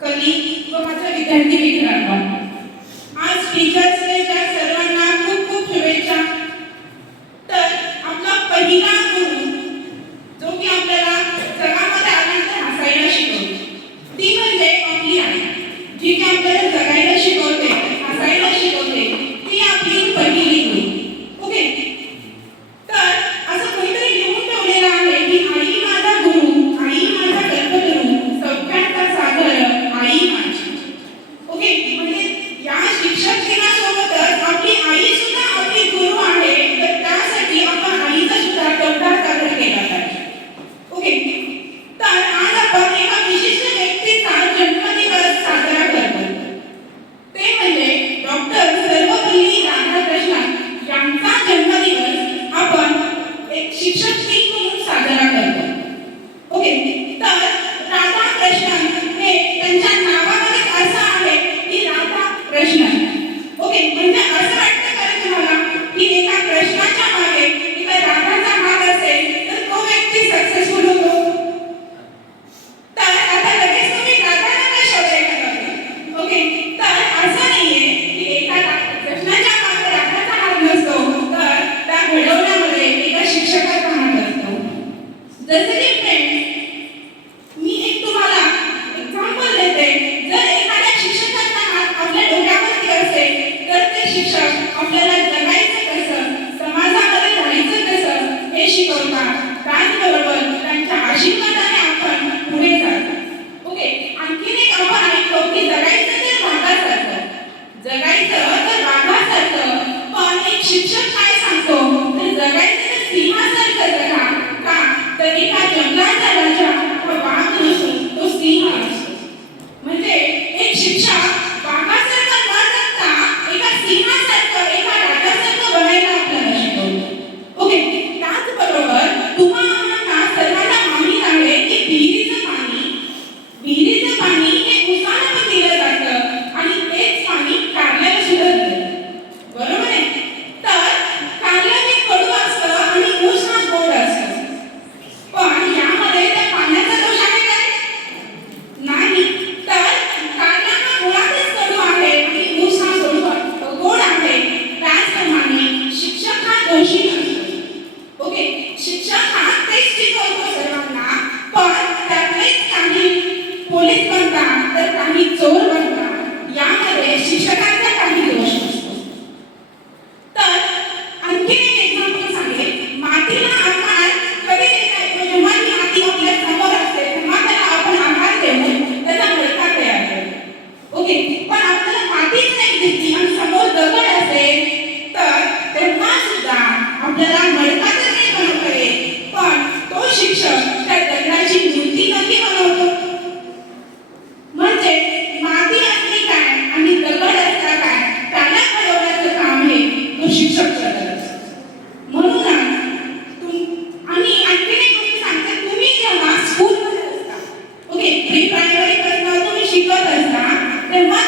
Colleague व माझ्या विद्यार्थी मित्रांनो, आज टीचर्स डेच्या सर्वांना खूप खूप शुभेच्छा. तर आपला पहिला गुरु जो की आपल्याला जगामध्ये आल्यानंतर हसायला शिकवतो ती म्हणजे आपली आई, जी की आपल्याला जगायला शिकवते, हसायला शिकवते, ती आपली पहिली गुरु. ओके, तर असं कोणीतरी लिहून ठेवलेलं आहे की आई माझा गुरु, आई माझा कल्पतरू, सौख्याचा सागर आई माझी. ओके, म्हणजे या शिक्षक दिनासोबतच आपली आई सुद्धा आपली गुरु आहे, तर त्यासाठी आपण आईचा सुद्धा तेवढाच आदर केला पाहिजे. ओके, तर आज आपण एका विशिष्ट व्यक्तीचा जन्मदिवस साजरा करतो, ते म्हणजे डॉक्टर सर्वपल्ली राधाकृष्णन यांचा जन्मदिवस आपण एक शिक्षक दिन म्हणून साजरा करतो. ओके, तर राधाकृष्णन हे त्यांच्या नावामध्ये असं आहे की राधाकृष्णन. ओके, म्हणजे असं वाटतं का तुम्हाला की एका कृष्णाच्या मागे एका राधाचा हात असेल तर तो व्यक्ती सक्सेसफुल होतो? तर आता लगेच तुम्ही राधाला का शोधायला लागले? ओके, तर असं नाहीये की एका कृष्णाच्या मागे राधाचा हात नसतो, तर त्या घडवण्यामध्ये एका शिक्षकाचा हात असतो. जसं की फ्रेंड्स, मी एक तुम्हाला एक्झाम्पल देते. जर एखाद्या शिक्षकाचा हात आपल्या डोक्यावरती असेल तर ते शिक्षक आपल्याला जगायचं कसं, समाजामध्ये राहायचं कसं हे शिकवतात. त्याचबरोबर त्यांच्या आशीर्वादाने आपण पुढे जातो. ओके, आणखीन एक आपण ऐकतो की जगायचं तर वाघासारखं, जगायचं तर वाघासारखं, पण एक शिक्षक काय सांगतो तर जगायचं तर सिंहासारखं जगा. का तर एका जंगलाचा राजा वाघ नसून तो सिंह असतो. म्हणजे एक शिक्षक वाघासारखं न जगता एका सिंहासारखं, एका राजासारखं बनायला आपल्याला शिकवतो. ओके, त्याचबरोबर तुम्हाला सर्वांना माहीत आहे की विहिरीचं पाणी हे उसाला पण दिलं जातं आणि तेच पाणी कारल्याला सुद्धा दिलं जातं. बरोबर आहे? तर कारलं हे कडू असतं आणि ऊस हा गोड असतो. पण यामध्ये त्या पाण्याचा दोष आहे काय? नाही. तर कारला हा मुळातच कडू आहे आणि ऊस हा गोड आहे. त्याचप्रमाणे शिक्षक हा दोषी नसतो. ओके, शिक्षक हा तेच शिकवतो सर्वांना, पण त्यातलेच काही पोलीस बनतात तर काही चोर बनतात. यामध्ये शिक्षकांचा काही दोष नसतो. तर आणखी एक एक्झाम्पल सांगेल. मातीला आकार कधी देता येतो? जेव्हा ती माती आपल्या समोर असते तेव्हा त्याला आपण आकार देऊन त्याचा मडका तयार करतो. ओके, पण आपल्याला मातीच नाही दिसली आणि समोर दगड असेल तर तेव्हा सुद्धा आपल्याला मडका तर नाही बनवता येत, पण तो शिक्षक त्या दगडाची मूर्ती कधी बनवतो? म्हणजे माती असली काय आणि दगड असला काय, त्याला घडवण्याचं काम हे तो शिक्षक करत असतो. म्हणून आणि आणखीन एक गोष्ट सांगते, तुम्ही जेव्हा स्कूलमध्ये असता, ओके, प्री प्रायमरी पासून तुम्ही शिकत असता तेव्हा